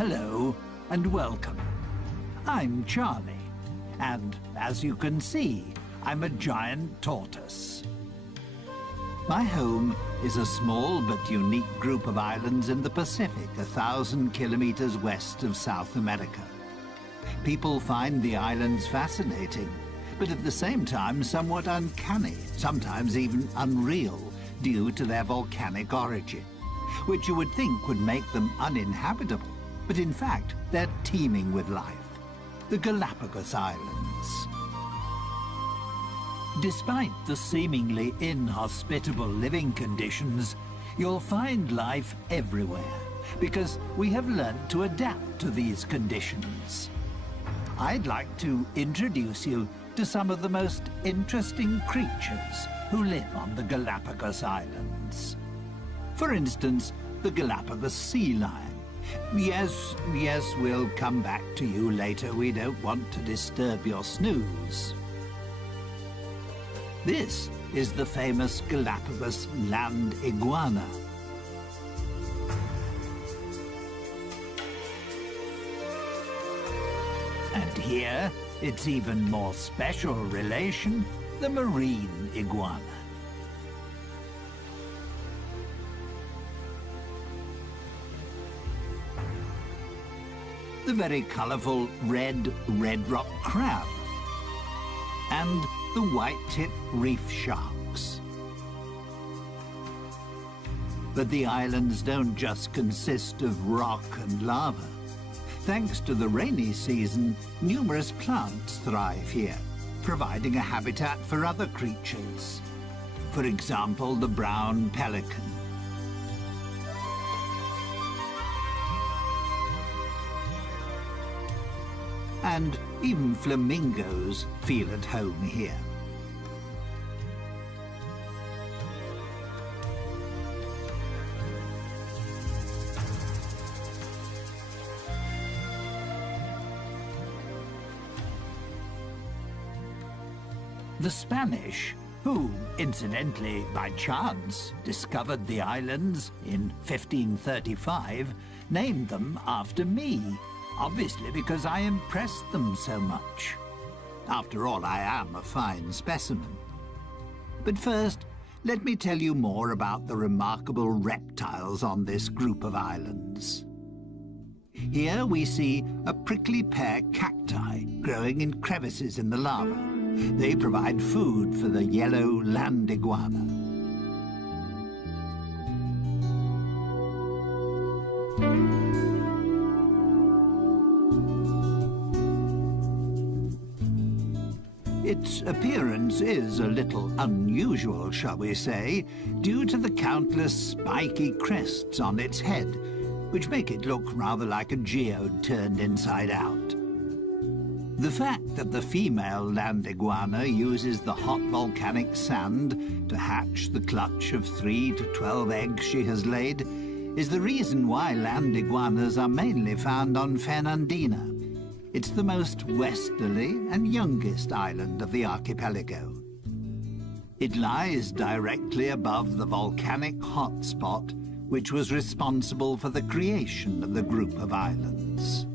Hello and welcome. I'm Charlie, and as you can see, I'm a giant tortoise. My home is a small but unique group of islands in the Pacific, 1,000 kilometers west of South America. People find the islands fascinating, but at the same time somewhat uncanny, sometimes even unreal, due to their volcanic origin, which you would think would make them uninhabitable. But in fact, they're teeming with life. The Galapagos Islands. Despite the seemingly inhospitable living conditions, you'll find life everywhere, because we have learned to adapt to these conditions. I'd like to introduce you to some of the most interesting creatures who live on the Galapagos Islands. For instance, the Galapagos sea lion. Yes, we'll come back to you later. We don't want to disturb your snooze. This is the famous Galapagos land iguana. And here, its even more special relation, the marine iguana. The very colourful red rock crab, and the white-tip reef sharks. But the islands don't just consist of rock and lava. Thanks to the rainy season, numerous plants thrive here, providing a habitat for other creatures. For example, the brown pelican. And even flamingos feel at home here. The Spanish, who, incidentally, by chance, discovered the islands in 1535, named them after me. Obviously because I impressed them so much. After all, I am a fine specimen. But first, let me tell you more about the remarkable reptiles on this group of islands. Here we see a prickly pear cacti growing in crevices in the lava. They provide food for the yellow land iguana. Its appearance is a little unusual, shall we say, due to the countless spiky crests on its head, which make it look rather like a geode turned inside out. The fact that the female land iguana uses the hot volcanic sand to hatch the clutch of 3 to 12 eggs she has laid is the reason why land iguanas are mainly found on Fernandina. It's the most westerly and youngest island of the archipelago. It lies directly above the volcanic hotspot, which was responsible for the creation of the group of islands.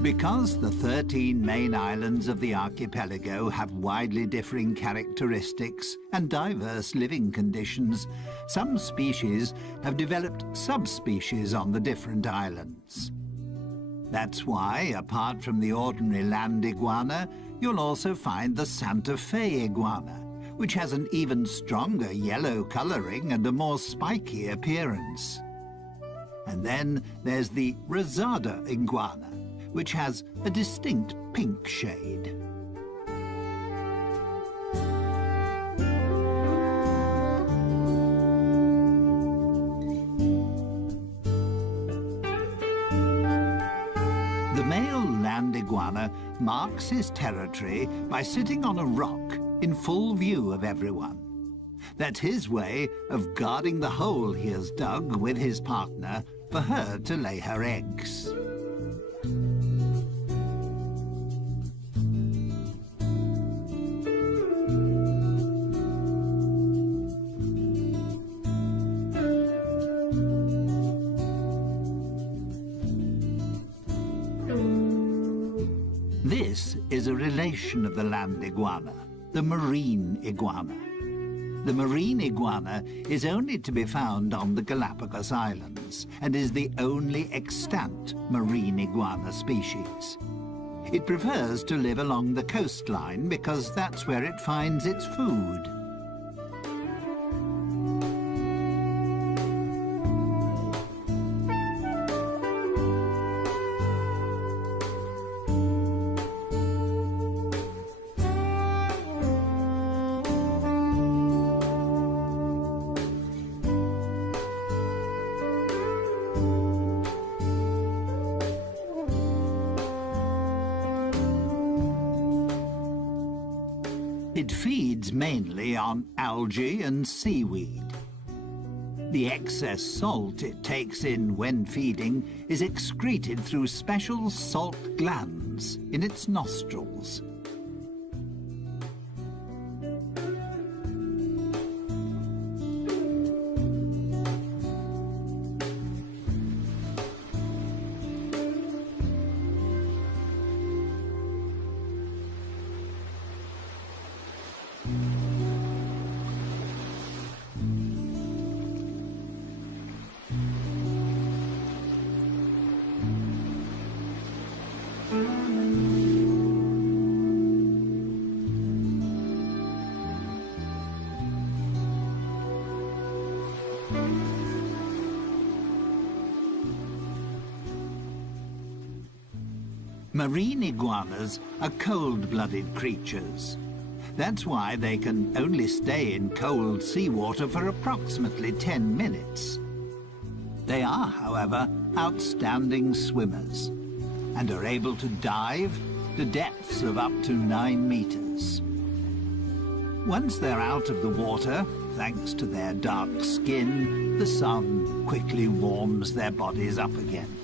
Because the 13 main islands of the archipelago have widely differing characteristics and diverse living conditions, some species have developed subspecies on the different islands. That's why, apart from the ordinary land iguana, you'll also find the Santa Fe iguana, which has an even stronger yellow coloring and a more spiky appearance. And then there's the Rosada iguana, which has a distinct pink shade. The male land iguana marks his territory by sitting on a rock in full view of everyone. That's his way of guarding the hole he has dug with his partner for her to lay her eggs. This is a relation of the land iguana, the marine iguana. The marine iguana is only to be found on the Galapagos Islands and is the only extant marine iguana species. It prefers to live along the coastline because that's where it finds its food. It feeds mainly on algae and seaweed. The excess salt it takes in when feeding is excreted through special salt glands in its nostrils. Marine iguanas are cold-blooded creatures. That's why they can only stay in cold seawater for approximately 10 minutes. They are, however, outstanding swimmers and are able to dive to depths of up to 9 meters. Once they're out of the water, thanks to their dark skin, the sun quickly warms their bodies up again.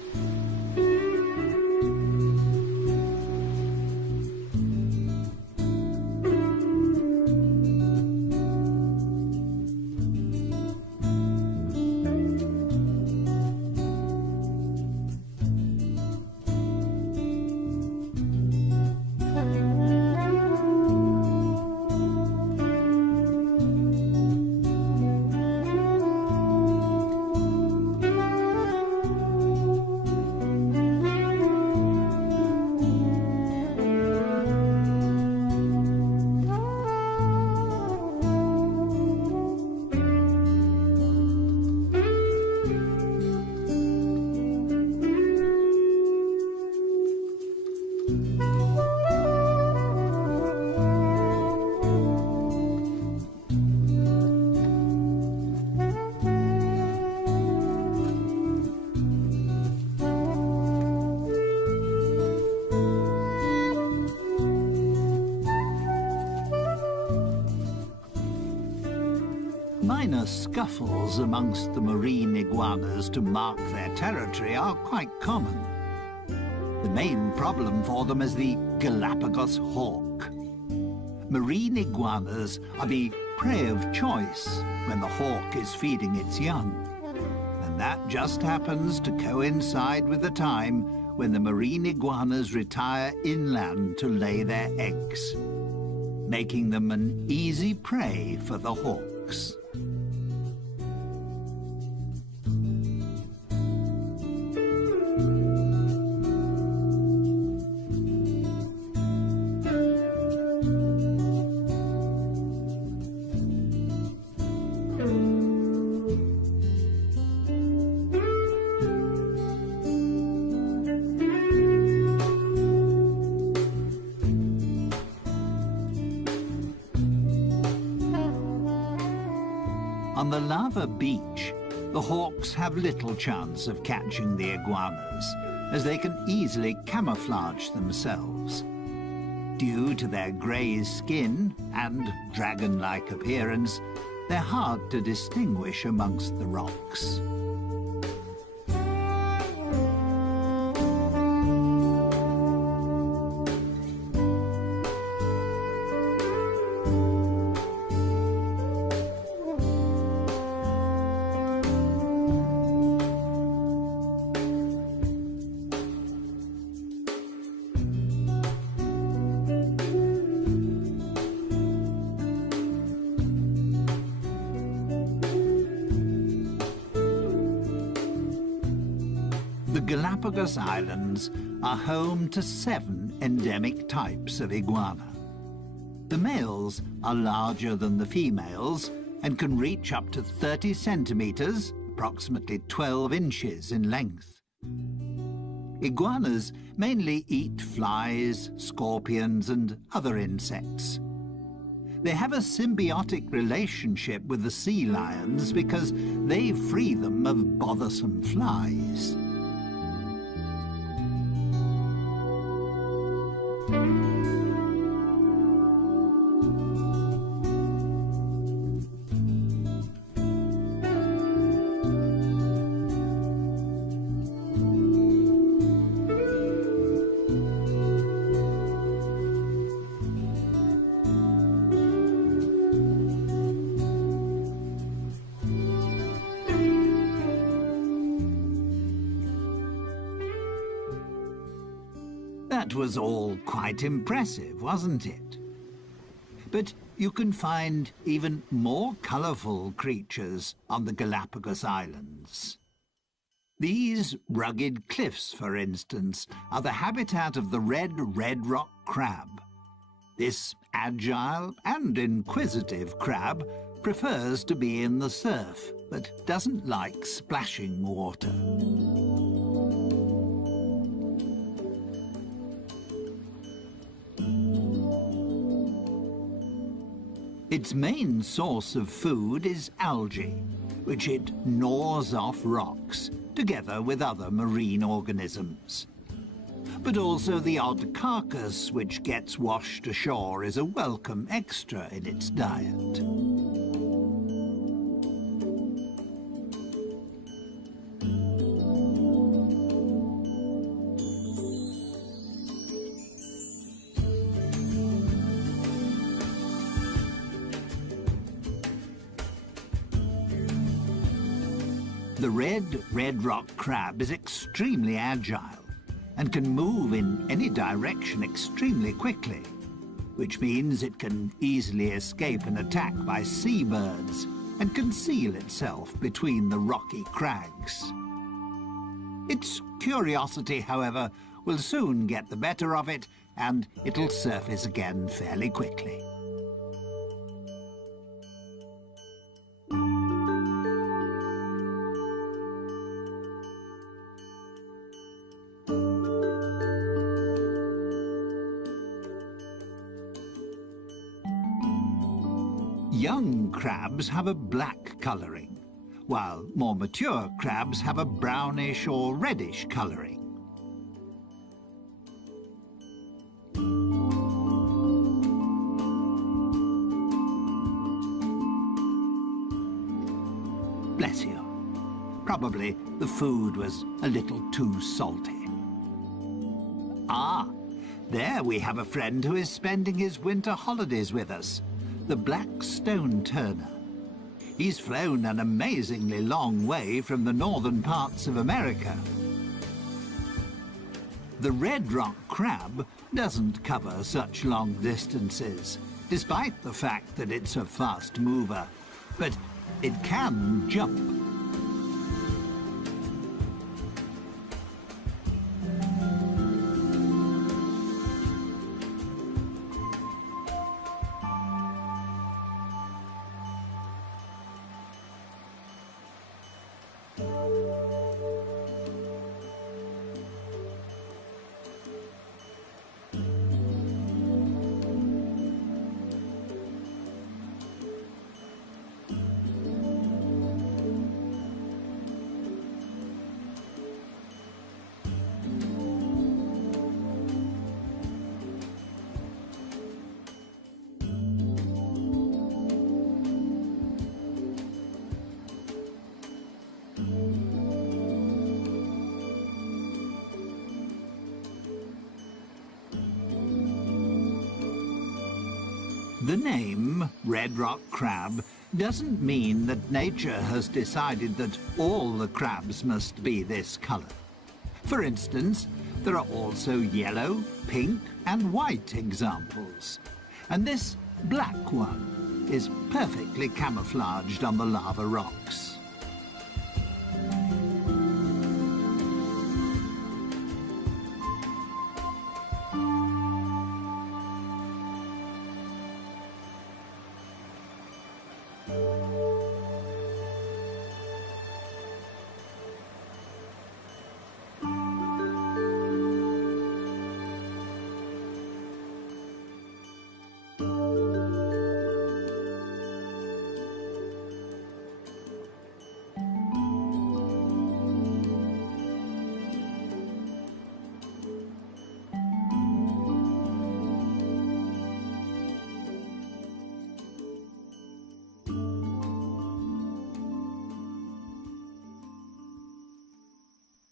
Minor scuffles amongst the marine iguanas to mark their territory are quite common. The main problem for them is the Galapagos hawk. Marine iguanas are the prey of choice when the hawk is feeding its young. And that just happens to coincide with the time when the marine iguanas retire inland to lay their eggs, making them an easy prey for the hawks. On the lava beach, the hawks have little chance of catching the iguanas, as they can easily camouflage themselves. Due to their grey skin and dragon-like appearance, they're hard to distinguish amongst the rocks. The Galapagos Islands are home to 7 endemic types of iguana. The males are larger than the females and can reach up to 30 centimeters, approximately 12 inches in length. Iguanas mainly eat flies, scorpions, and other insects. They have a symbiotic relationship with the sea lions because they free them of bothersome flies. That was all quite impressive, wasn't it? But you can find even more colourful creatures on the Galapagos Islands. These rugged cliffs, for instance, are the habitat of the red rock crab. This agile and inquisitive crab prefers to be in the surf, but doesn't like splashing water. Its main source of food is algae, which it gnaws off rocks, together with other marine organisms. But also the odd carcass which gets washed ashore is a welcome extra in its diet. The red rock crab is extremely agile and can move in any direction extremely quickly, which means it can easily escape an attack by seabirds and conceal itself between the rocky crags. Its curiosity, however, will soon get the better of it, and it'll surface again fairly quickly. Young crabs have a black colouring, while more mature crabs have a brownish or reddish colouring. Bless you. Probably the food was a little too salty. Ah, there we have a friend who is spending his winter holidays with us. The black stone turner. He's flown an amazingly long way from the northern parts of America. The red rock crab doesn't cover such long distances, despite the fact that it's a fast mover, but it can jump. The name red rock crab doesn't mean that nature has decided that all the crabs must be this colour. For instance, there are also yellow, pink and white examples. And this black one is perfectly camouflaged on the lava rocks.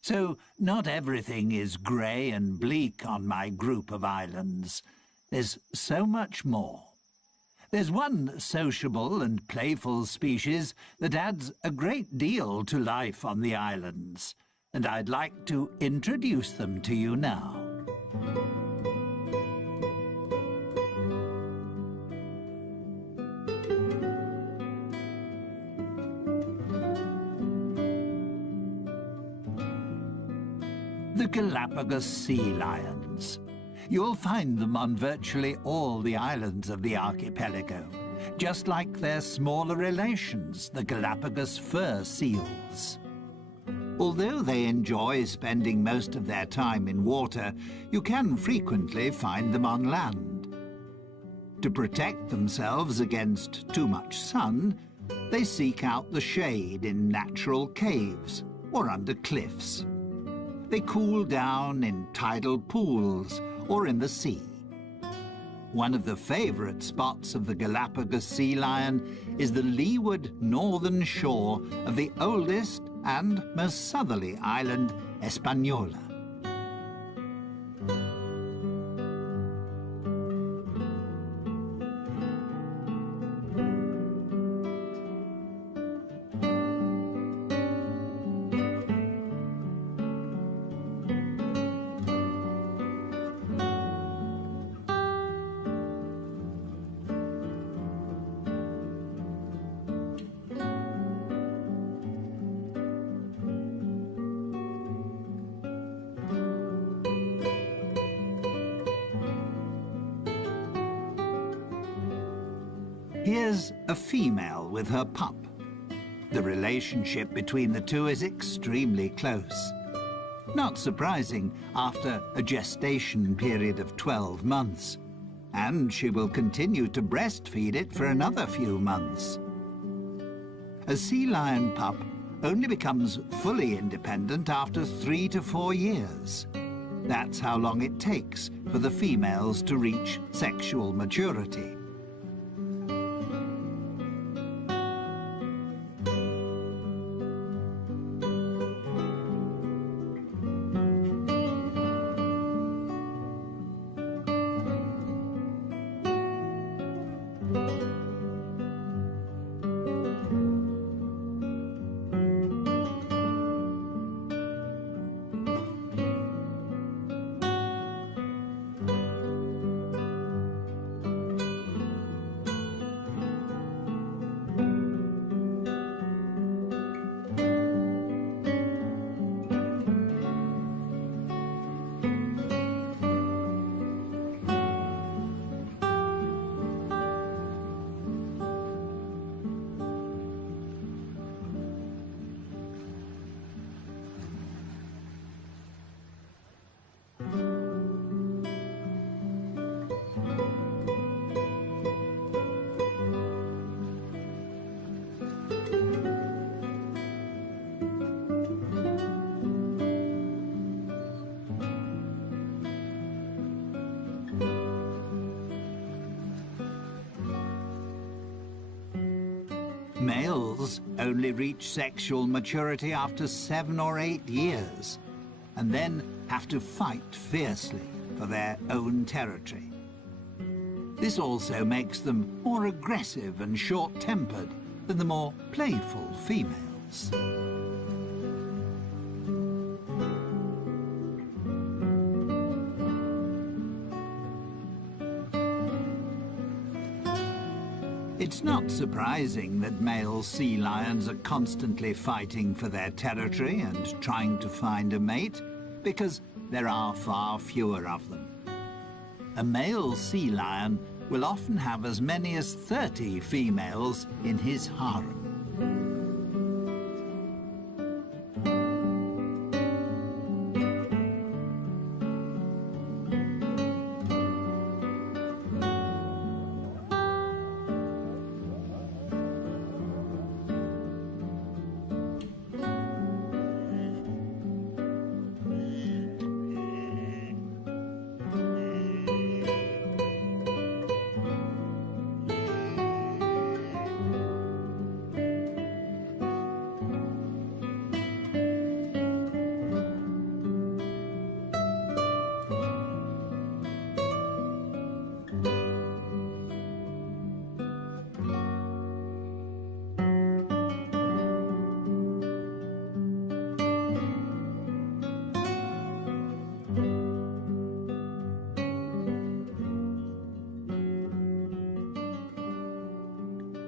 So, not everything is grey and bleak on my group of islands. There's so much more. There's one sociable and playful species that adds a great deal to life on the islands, and I'd like to introduce them to you now. The Galapagos sea lions. You'll find them on virtually all the islands of the archipelago, just like their smaller relations, the Galapagos fur seals. Although they enjoy spending most of their time in water, you can frequently find them on land. To protect themselves against too much sun, they seek out the shade in natural caves or under cliffs. They cool down in tidal pools or in the sea. One of the favourite spots of the Galapagos sea lion is the leeward northern shore of the oldest and most southerly island, Hispaniola. Here's a female with her pup. The relationship between the two is extremely close. Not surprising after a gestation period of 12 months. And she will continue to breastfeed it for another few months. A sea lion pup only becomes fully independent after 3 to 4 years. That's how long it takes for the females to reach sexual maturity. Males only reach sexual maturity after 7 or 8 years, and then have to fight fiercely for their own territory. This also makes them more aggressive and short-tempered than the more playful females. It's not surprising that male sea lions are constantly fighting for their territory and trying to find a mate, because there are far fewer of them. A male sea lion will often have as many as 30 females in his harem.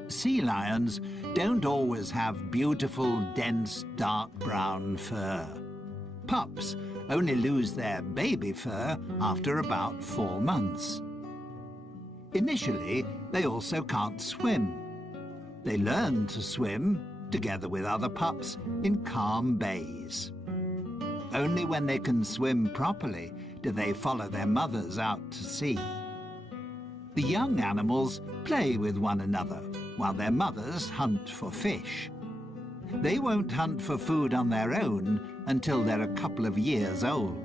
Sea lions don't always have beautiful, dense, dark brown fur. Pups only lose their baby fur after about 4 months. Initially, they also can't swim. They learn to swim, together with other pups, in calm bays. Only when they can swim properly do they follow their mothers out to sea. The young animals play with one another, while their mothers hunt for fish. They won't hunt for food on their own until they're a couple of years old.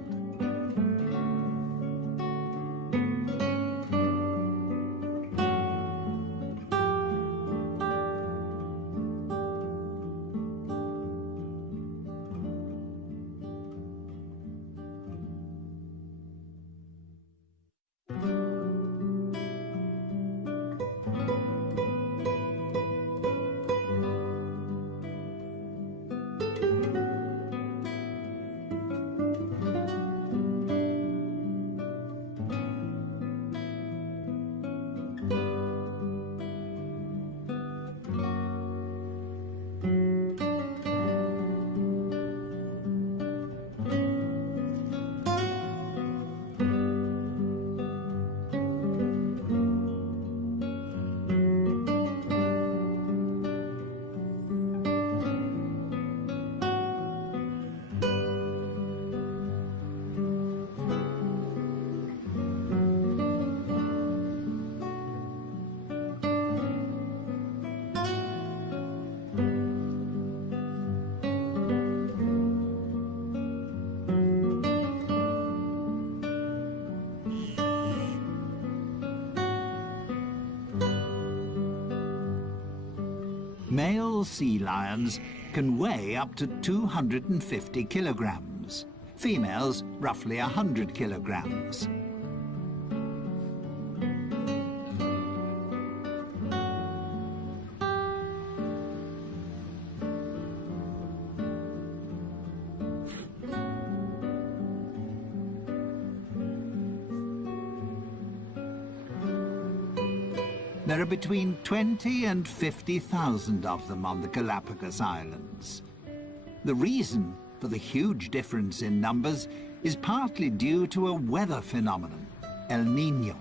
Male sea lions can weigh up to 250 kilograms. Females, roughly 100 kilograms. There are between 20 and 50,000 of them on the Galapagos Islands. The reason for the huge difference in numbers is partly due to a weather phenomenon, El Niño.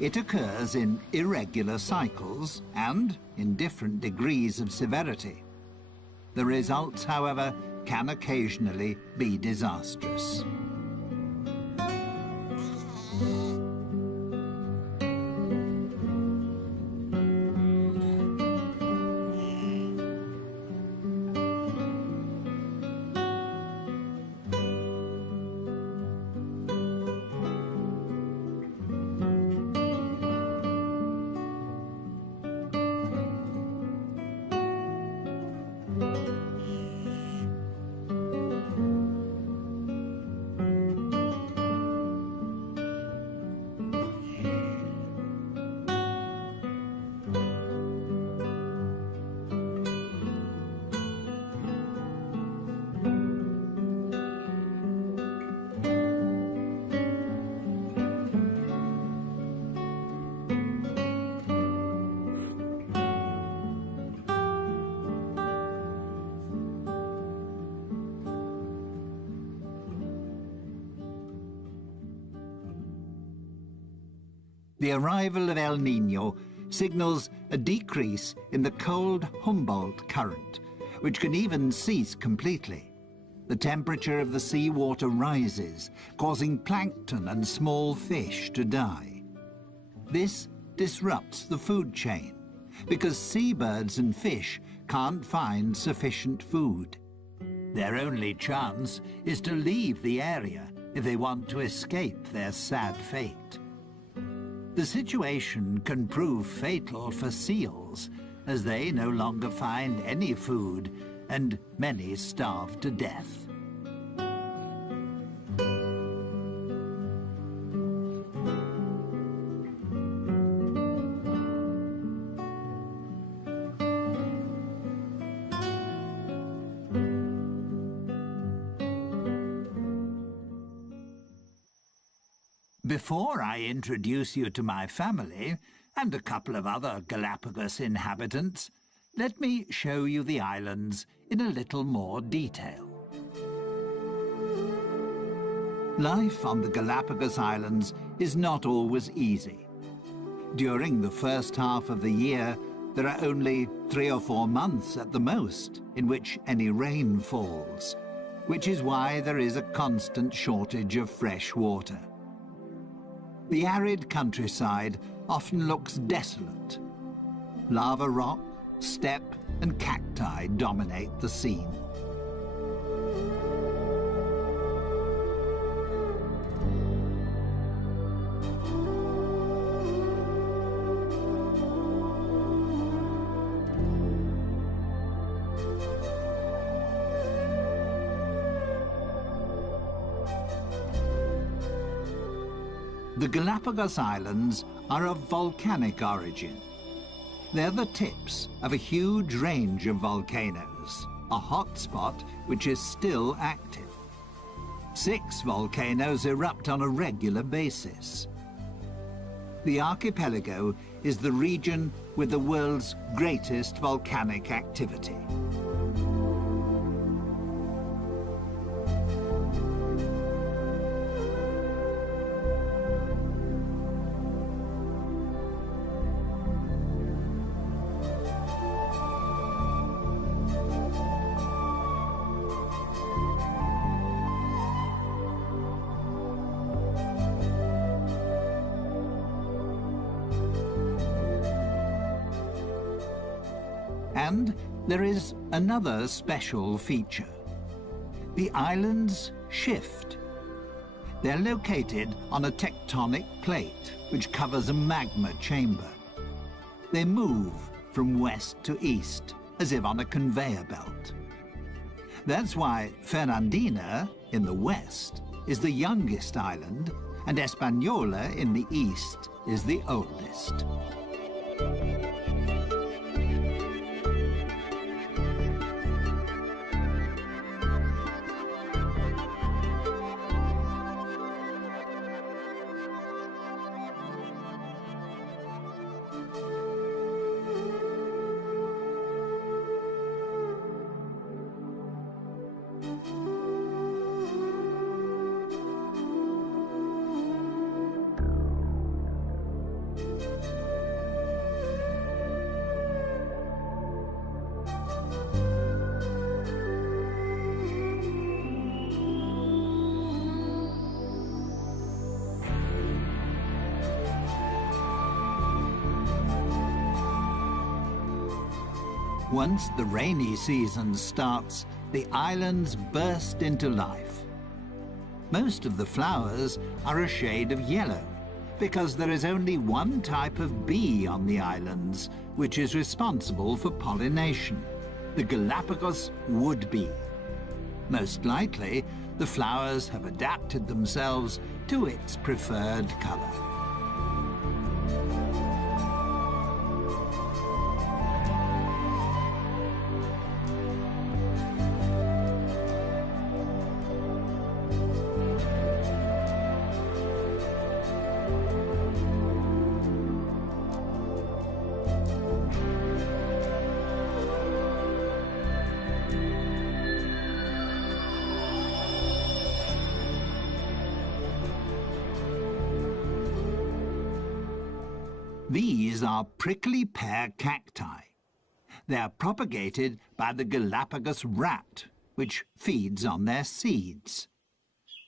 It occurs in irregular cycles and in different degrees of severity. The results, however, can occasionally be disastrous. The arrival of El Niño signals a decrease in the cold Humboldt current, which can even cease completely. The temperature of the seawater rises, causing plankton and small fish to die. This disrupts the food chain, because seabirds and fish can't find sufficient food. Their only chance is to leave the area if they want to escape their sad fate. The situation can prove fatal for seals, as they no longer find any food, and many starve to death. Before I introduce you to my family, and a couple of other Galapagos inhabitants, let me show you the islands in a little more detail. Life on the Galapagos Islands is not always easy. During the first half of the year, there are only 3 or 4 months at the most in which any rain falls, which is why there is a constant shortage of fresh water. The arid countryside often looks desolate. Lava rock, steppe, and cacti dominate the scene. The Galapagos Islands are of volcanic origin. They're the tips of a huge range of volcanoes, a hotspot which is still active. 6 volcanoes erupt on a regular basis. The archipelago is the region with the world's greatest volcanic activity. And there is another special feature. The islands shift. They're located on a tectonic plate which covers a magma chamber. They move from west to east, as if on a conveyor belt. That's why Fernandina, in the west, is the youngest island, and Española, in the east, is the oldest. Once the rainy season starts, the islands burst into life. Most of the flowers are a shade of yellow, because there is only one type of bee on the islands, which is responsible for pollination, the Galapagos wood bee. Most likely, the flowers have adapted themselves to its preferred color. These are prickly pear cacti. They are propagated by the Galapagos rat, which feeds on their seeds.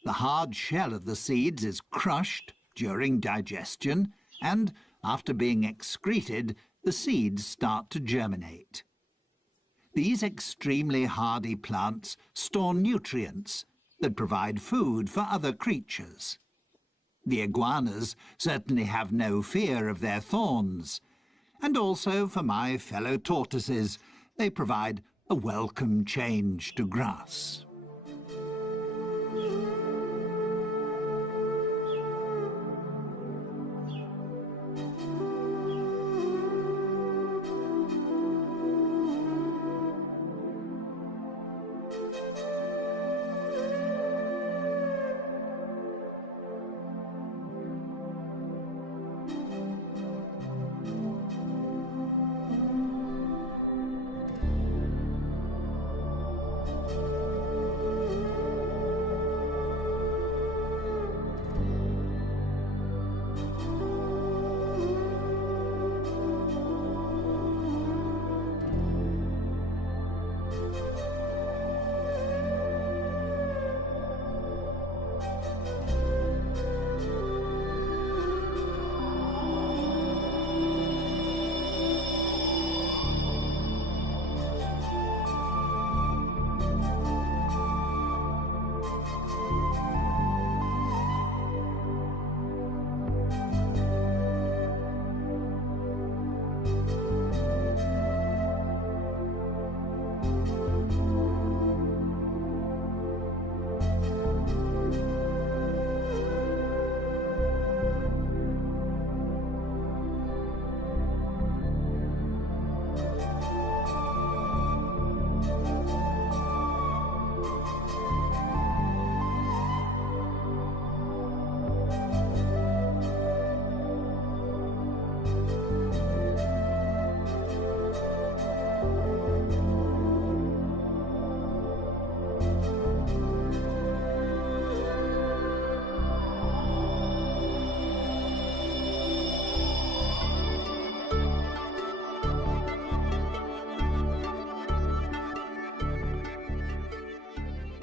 The hard shell of the seeds is crushed during digestion, and after being excreted, the seeds start to germinate. These extremely hardy plants store nutrients that provide food for other creatures. The iguanas certainly have no fear of their thorns, and also for my fellow tortoises, they provide a welcome change to grass.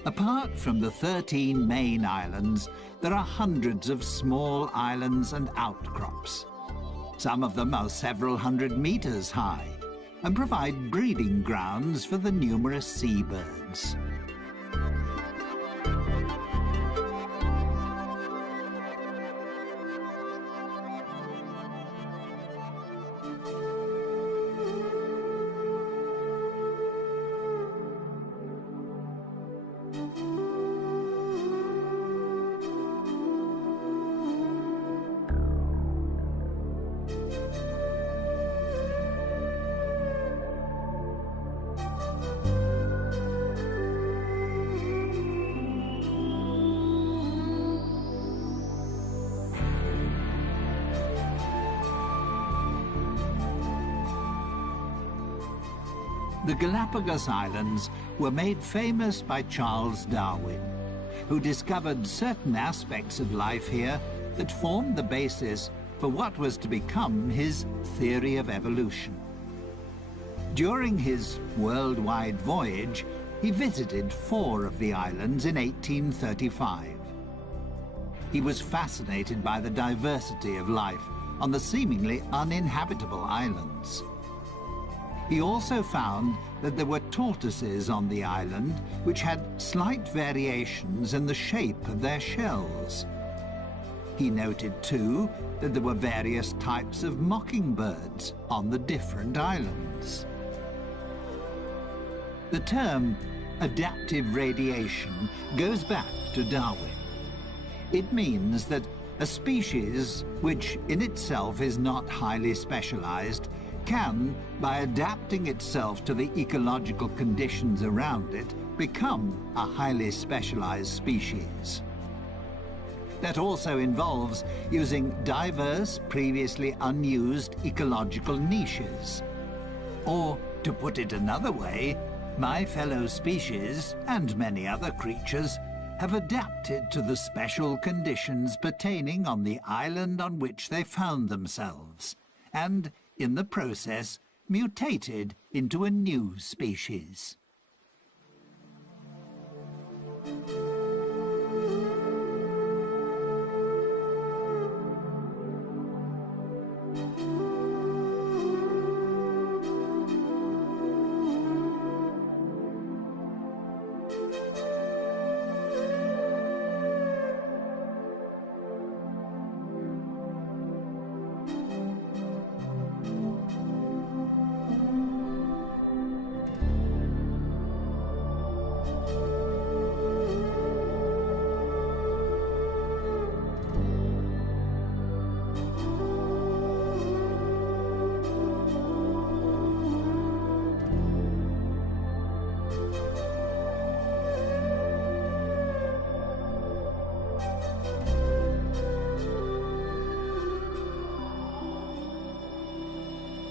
Apart from the 13 main islands, there are hundreds of small islands and outcrops. Some of them are several hundred meters high and provide breeding grounds for the numerous seabirds. The Galapagos Islands were made famous by Charles Darwin, who discovered certain aspects of life here that formed the basis for what was to become his theory of evolution. During his worldwide voyage, he visited 4 of the islands in 1835. He was fascinated by the diversity of life on the seemingly uninhabitable islands. He also found that there were tortoises on the island which had slight variations in the shape of their shells. He noted, too, that there were various types of mockingbirds on the different islands. The term adaptive radiation goes back to Darwin. It means that a species, which in itself is not highly specialized, can, by adapting itself to the ecological conditions around it, become a highly specialized species. That also involves using diverse, previously unused ecological niches. Or, to put it another way, my fellow species, and many other creatures, have adapted to the special conditions pertaining on the island on which they found themselves, and, in the process, mutated into a new species.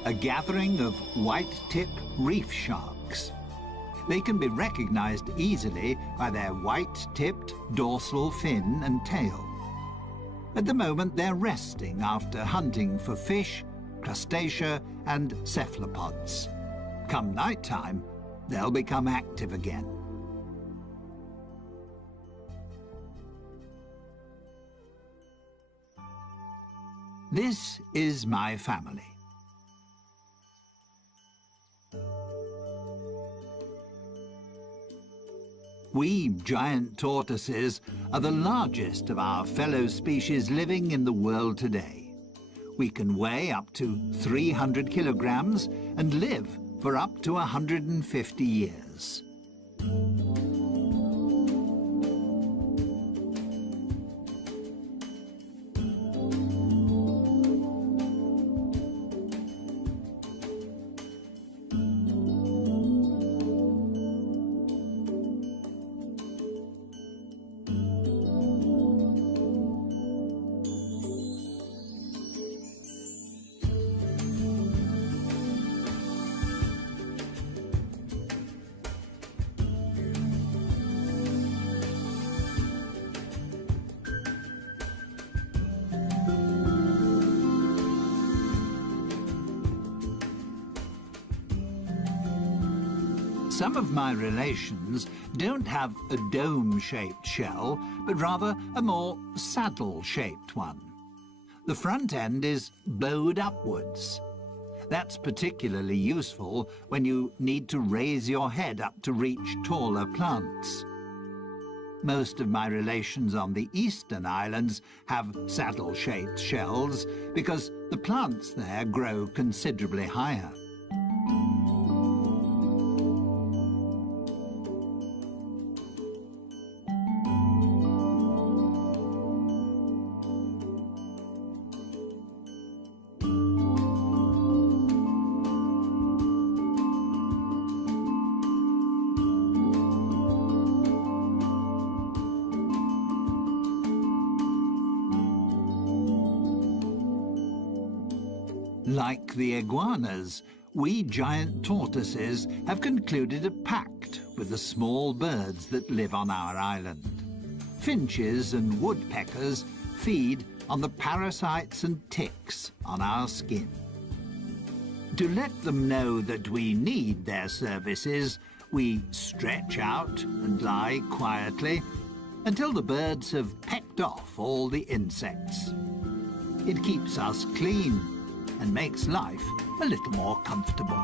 A gathering of white-tip reef sharks. They can be recognized easily by their white-tipped dorsal fin and tail. At the moment, they're resting after hunting for fish, crustacea, and cephalopods. Come nighttime, they'll become active again. This is my family. We giant tortoises are the largest of our fellow species living in the world today. We can weigh up to 300 kilograms and live for up to 150 years. Some of my relations don't have a dome-shaped shell, but rather a more saddle-shaped one. The front end is bowed upwards. That's particularly useful when you need to raise your head up to reach taller plants. Most of my relations on the eastern islands have saddle-shaped shells because the plants there grow considerably higher. Like the iguanas, we giant tortoises have concluded a pact with the small birds that live on our island. Finches and woodpeckers feed on the parasites and ticks on our skin. To let them know that we need their services, we stretch out and lie quietly until the birds have pecked off all the insects. It keeps us clean and makes life a little more comfortable.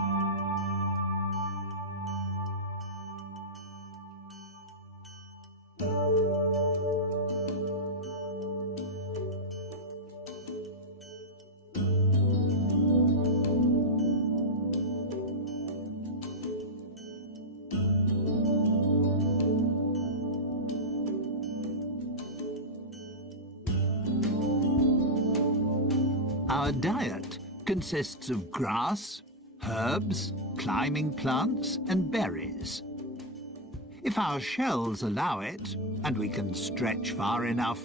Our diet consists of grass, herbs, climbing plants, and berries. If our shells allow it, and we can stretch far enough,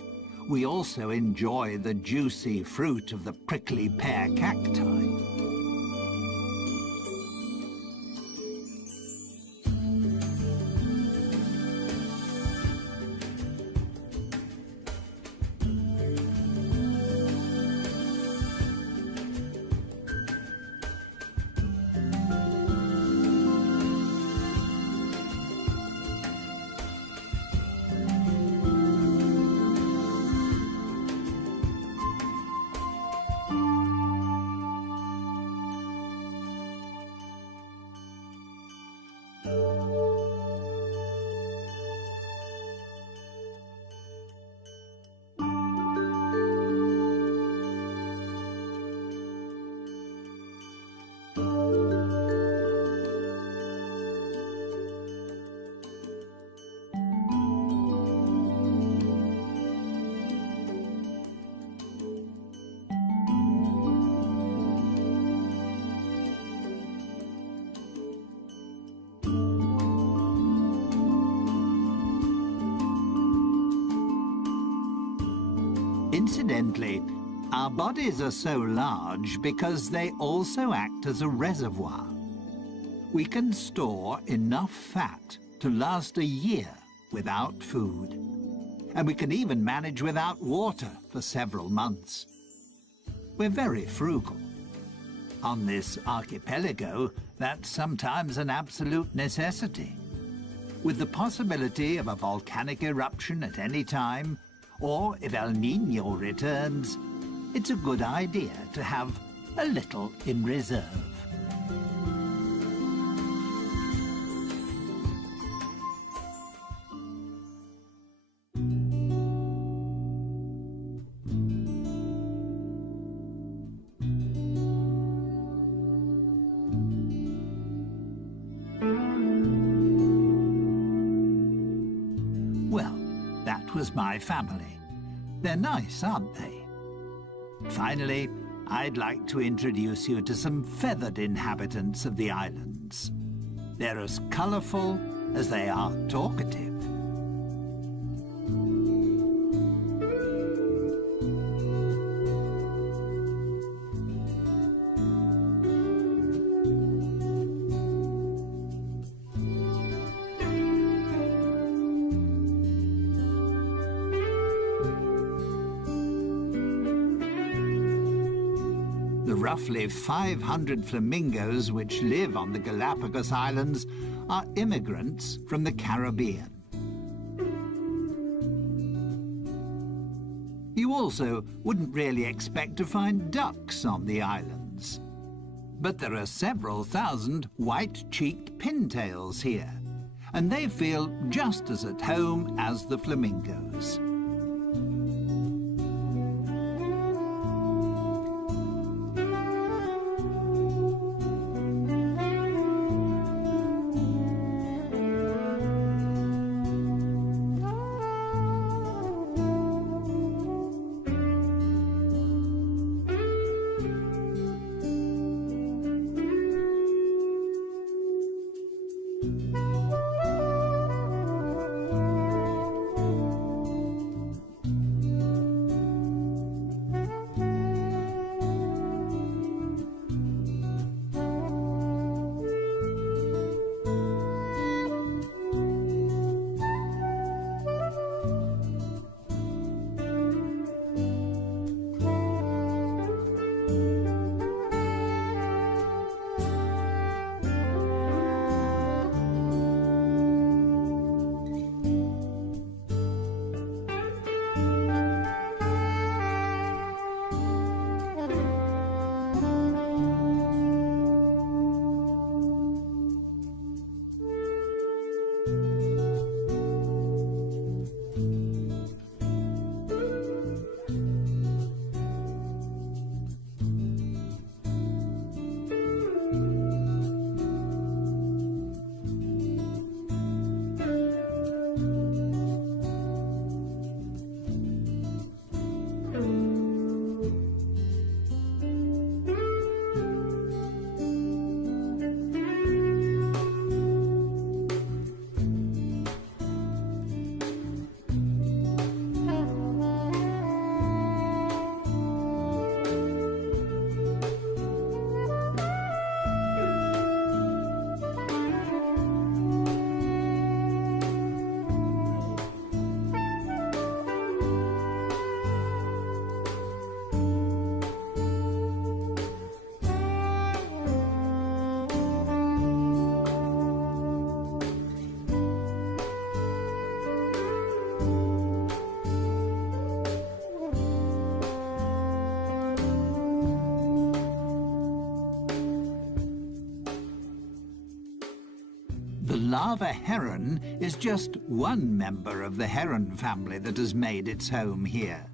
we also enjoy the juicy fruit of the prickly pear cacti. Incidentally, our bodies are so large because they also act as a reservoir. We can store enough fat to last a year without food. And we can even manage without water for several months. We're very frugal. On this archipelago, that's sometimes an absolute necessity. With the possibility of a volcanic eruption at any time, or if El Niño returns, it's a good idea to have a little in reserve. Well, that was my family. They're nice, aren't they? Finally, I'd like to introduce you to some feathered inhabitants of the islands. They're as colourful as they are talkative. The roughly 500 flamingos which live on the Galapagos Islands are immigrants from the Caribbean. You also wouldn't really expect to find ducks on the islands. But there are several thousand white-cheeked pintails here, and they feel just as at home as the flamingos. The lava heron is just one member of the heron family that has made its home here.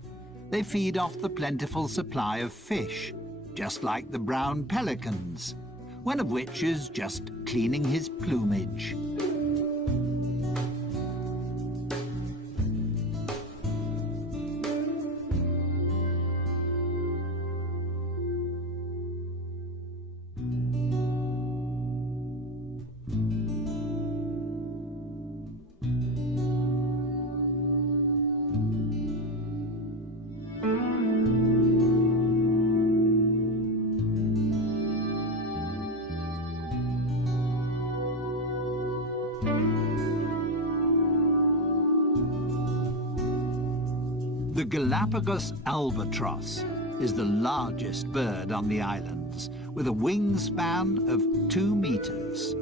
They feed off the plentiful supply of fish, just like the brown pelicans, one of which is just cleaning his plumage. The Galapagos albatross is the largest bird on the islands, with a wingspan of 2 meters.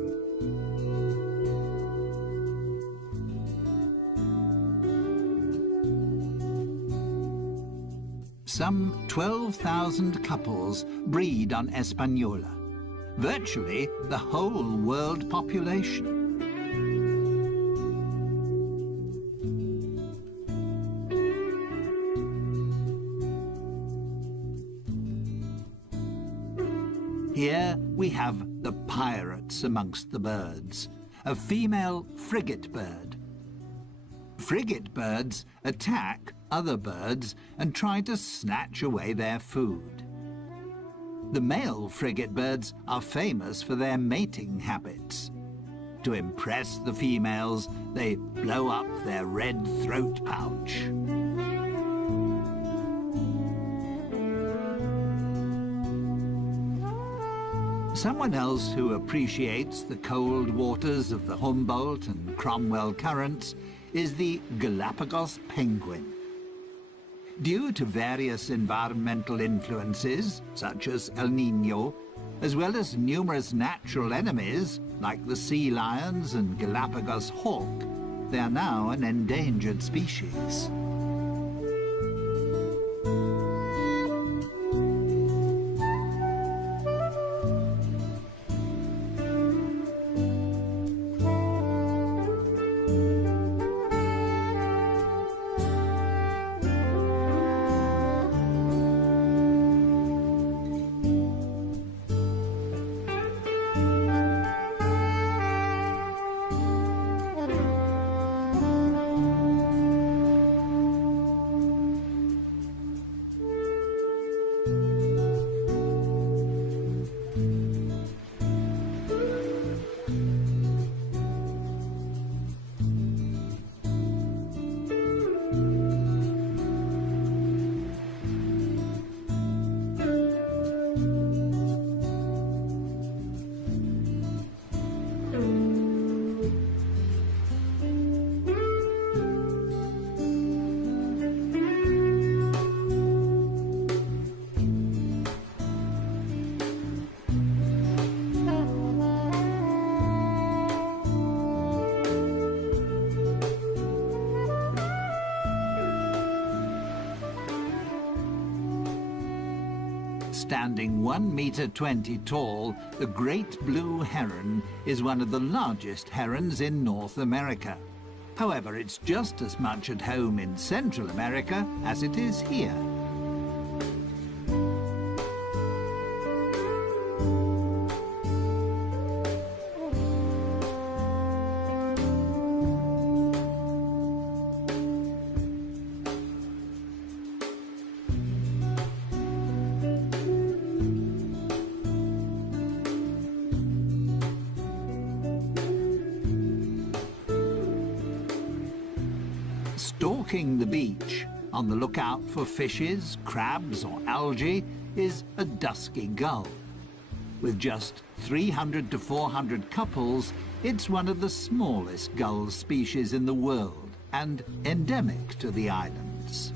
Some 12,000 couples breed on Hispaniola, virtually the whole world population. Here we have the pirates amongst the birds, a female frigate bird. Frigate birds attack other birds and try to snatch away their food. The male frigate birds are famous for their mating habits. To impress the females, they blow up their red throat pouch. Someone else who appreciates the cold waters of the Humboldt and Cromwell currents is the Galapagos penguin. Due to various environmental influences, such as El Niño, as well as numerous natural enemies, like the sea lions and Galapagos hawk, they are now an endangered species. Standing 1.20 meters tall, the great blue heron is one of the largest herons in North America. However, it's just as much at home in Central America as it is here. Stalking the beach, on the lookout for fishes, crabs or algae, is a dusky gull. With just 300 to 400 couples, it's one of the smallest gull species in the world and endemic to the islands.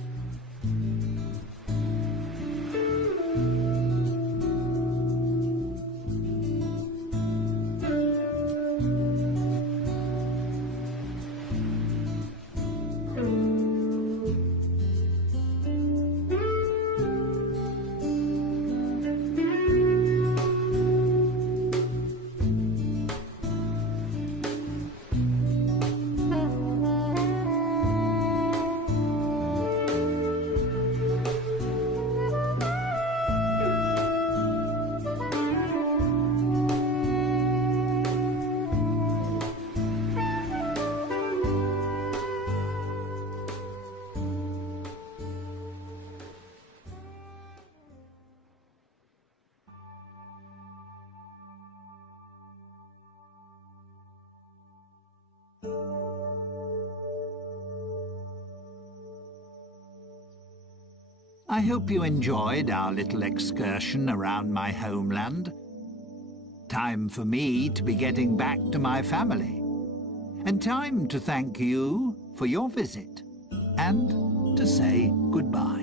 I hope you enjoyed our little excursion around my homeland. Time for me to be getting back to my family. And time to thank you for your visit. And to say goodbye.